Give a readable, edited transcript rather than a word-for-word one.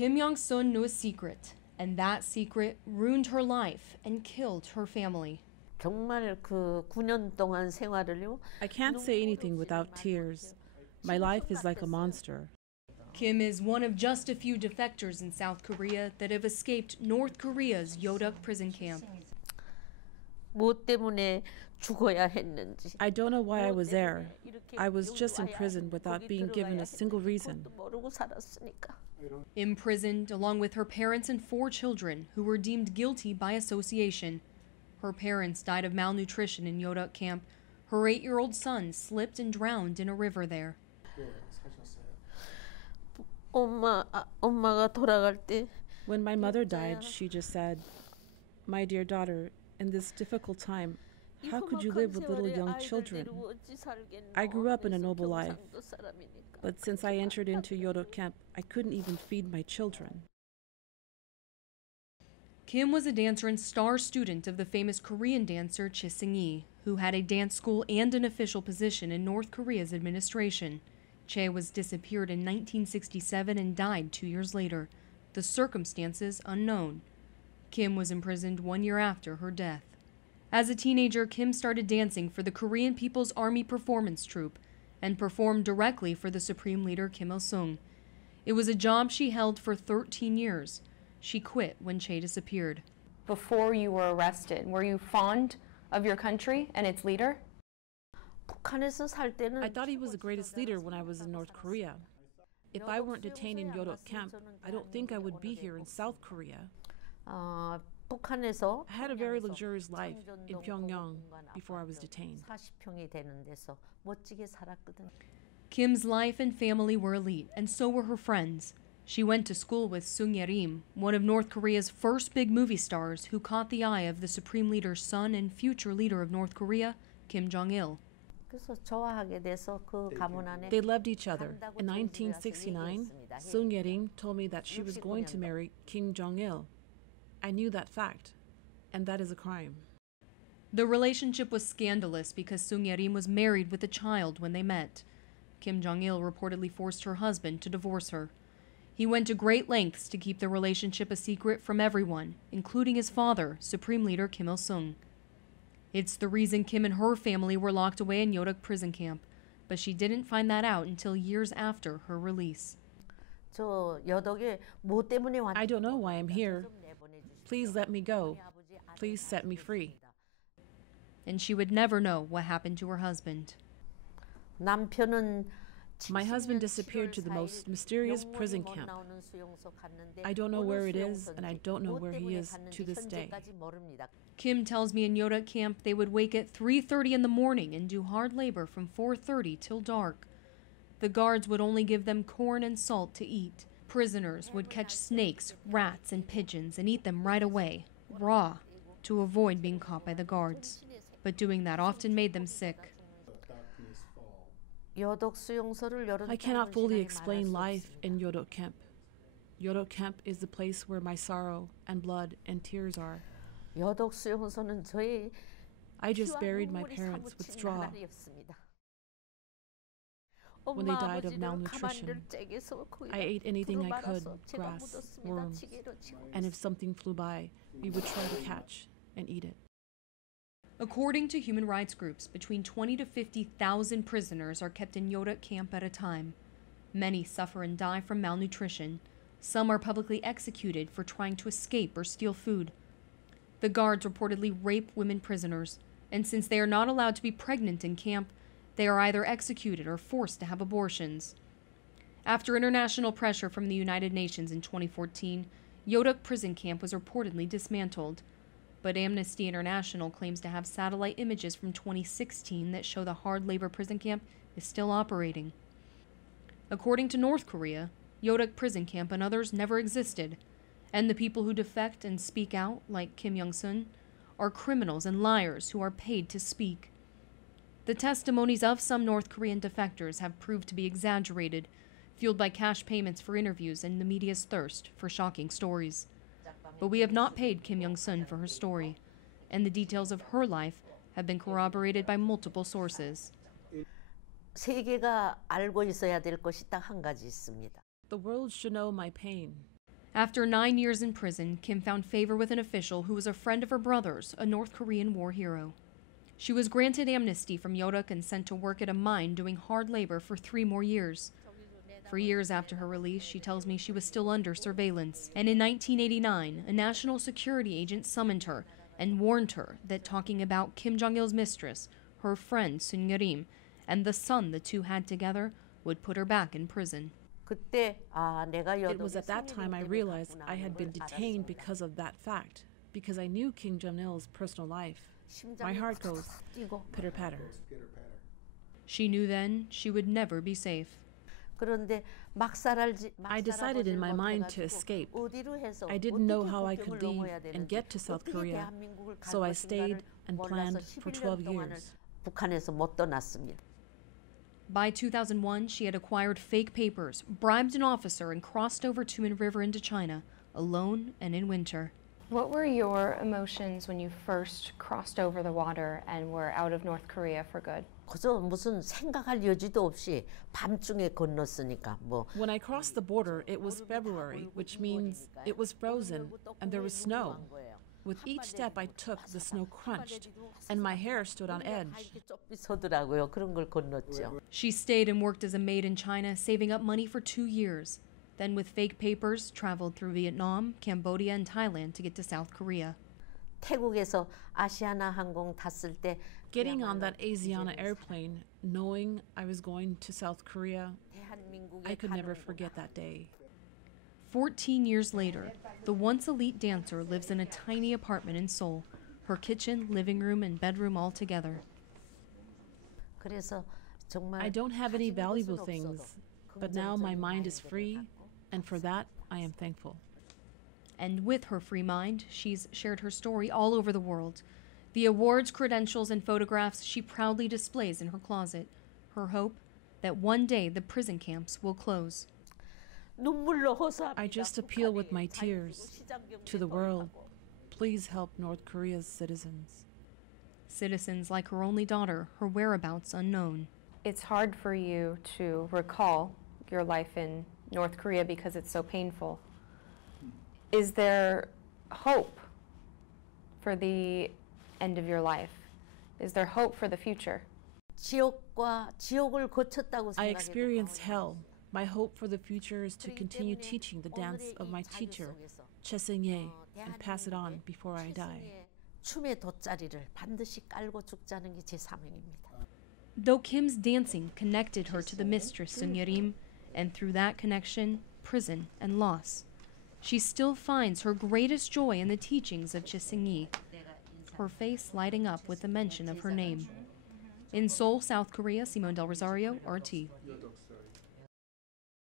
Kim Young-sun knew a secret, and that secret ruined her life and killed her family. 정말 그 9년 동안 생활을요. I can't say anything without tears. My life is like a monster. Kim is one of just a few defectors in South Korea that have escaped North Korea's Yodok prison camp. 뭐 때문에 죽어야 했는지. I don't know why I was there. I was just in prison without being given a single reason. 모르고 살았으니까. Imprisoned along with her parents and 4 children who were deemed guilty by association. Her parents died of malnutrition in Yodok camp. Her 8-year-old son slipped and drowned in a river there. 엄마가 돌아갈 때 When my mother died, she just said, "My dear daughter, in this difficult time, how could you live with little young children? I grew up in a noble life, but since I entered into Yodok camp, I couldn't even feed my children." Kim was a dancer and star student of the famous Korean dancer Chi Seung-hee, who had a dance school and an official position in North Korea's administration. Che was disappeared in 1967 and died 2 years later, the circumstances unknown. Kim was imprisoned 1 year after her death. As a teenager, Kim started dancing for the Korean People's Army Performance Troupe and performed directly for the Supreme Leader Kim Il-sung. It was a job she held for 13 years. She quit when Che disappeared. Before you were arrested, were you fond of your country and its leader? 북한에서 살 때는 I thought he was the greatest leader when I was in North Korea. If I weren't detained in Yodok camp, I don't think I would be here in South Korea. 북한에서 I had a very luxurious life in Pyongyang before I was detained. 40평이 되는 데서 멋지게 살았거든. Kim's life and family were elite, and so were her friends. She went to school with Sung Ye-rim, one of North Korea's first big movie stars who caught the eye of the Supreme Leader's son and future leader of North Korea, Kim Jong-il. 그래서 좋아하게 돼서 그 가문 안에 They loved each other. In 1969, Sung Ye-rim told me that she was going to marry Kim Jong-il. I knew that fact, and that is a crime. The relationship was scandalous because Sung Ye-rim was married with a child when they met. Kim Jong-il reportedly forced her husband to divorce her. He went to great lengths to keep the relationship a secret from everyone, including his father, Supreme Leader Kim Il-sung. It's the reason Kim and her family were locked away in Yodok prison camp, but she didn't find that out until years after her release. 저 여덕에 뭐 때문에 I don't know why I'm here. Please let me go. Please set me free. And she would never know what happened to her husband. 남편은 My husband disappeared to the most mysterious prison camp. I don't know where it is, and I don't know where he is to this day. Kim tells me in Yodok camp they would wake at 3:30 in the morning and do hard labor from 4:30 till dark. The guards would only give them corn and salt to eat. Prisoners would catch snakes, rats, and pigeons and eat them right away, raw, to avoid being caught by the guards. But doing that often made them sick. I cannot fully explain life in Yodok camp. Yodok camp is the place where my sorrow and blood and tears are. I just buried my parents with straw. When they died of malnutrition, I ate anything I could, grass, worms, and if something flew by, we would try to catch and eat it. According to human rights groups, between 20 to 50,000 prisoners are kept in Yodok camp at a time. Many suffer and die from malnutrition. Some are publicly executed for trying to escape or steal food. The guards reportedly rape women prisoners, and since they are not allowed to be pregnant in camp, they are either executed or forced to have abortions. After international pressure from the United Nations in 2014, Yodok prison camp was reportedly dismantled. But Amnesty International claims to have satellite images from 2016 that show the hard labor prison camp is still operating. According to North Korea, Yodok prison camp and others never existed, and the people who defect and speak out, like Kim Young-sun, are criminals and liars who are paid to speak. The testimonies of some North Korean defectors have proved to be exaggerated, fueled by cash payments for interviews and the media's thirst for shocking stories. But we have not paid Kim Young-sun for her story, and the details of her life have been corroborated by multiple sources. 세계가 알고 있어야 될 것이 딱 한 가지 있습니다. The world should know my pain. After 9 years in prison, Kim found favor with an official who was a friend of her brother's, a North Korean war hero. She was granted amnesty from Yoruk and sent to work at a mine doing hard labor for 3 more years. For years after her release, she tells me she was still under surveillance. And in 1989, a national security agent summoned her and warned her that talking about Kim Jong-il's mistress, her friend Sun Yerim, and the son the two had together would put her back in prison. It was at that time I realized I had been detained because of that fact, because I knew Kim Jong-il's personal life. My heart goes pitter-patter. She knew then she would never be safe. I decided in my mind to escape. I didn't know how I could leave and get to South Korea, so I stayed and planned for 12 years. By 2001, she had acquired fake papers, bribed an officer, and crossed over Tumen River into China, alone and in winter. What were your emotions when you first crossed over the water and were out of North Korea for good? When I crossed the border, it was February, which means it was frozen and there was snow. With each step I took, the snow crunched and my hair stood on edge. She stayed and worked as a maid in China, saving up money for 2 years. Then with fake papers, traveled through Vietnam, Cambodia, and Thailand to get to South Korea. Getting on that Asiana airplane, knowing I was going to South Korea, I could never forget that day. 14 years later, the once elite dancer lives in a tiny apartment in Seoul, her kitchen, living room, and bedroom all together. I don't have any valuable things, but now my mind is free, and for that I am thankful. And with her free mind, she's shared her story all over the world. The awards, credentials, and photographs she proudly displays in her closet. Her hope that one day the prison camps will close. I just appeal with my tears to the world. Please help North Korea's citizens. Citizens like her only daughter, her whereabouts unknown. It's hard for you to recall your life in North Korea because it's so painful. Is there hope for the end of your life? Is there hope for the future? I experienced hell. My hope for the future is to continue teaching the dance of my teacher, Che Seung-ye, and pass it on before I die. Though Kim's dancing connected her to the mistress Sun Yerim, and through that connection, prison and loss, she still finds her greatest joy in the teachings of Che Seung-ye, her face lighting up with the mention of her name. In Seoul, South Korea, Simone Del Rosario, RT.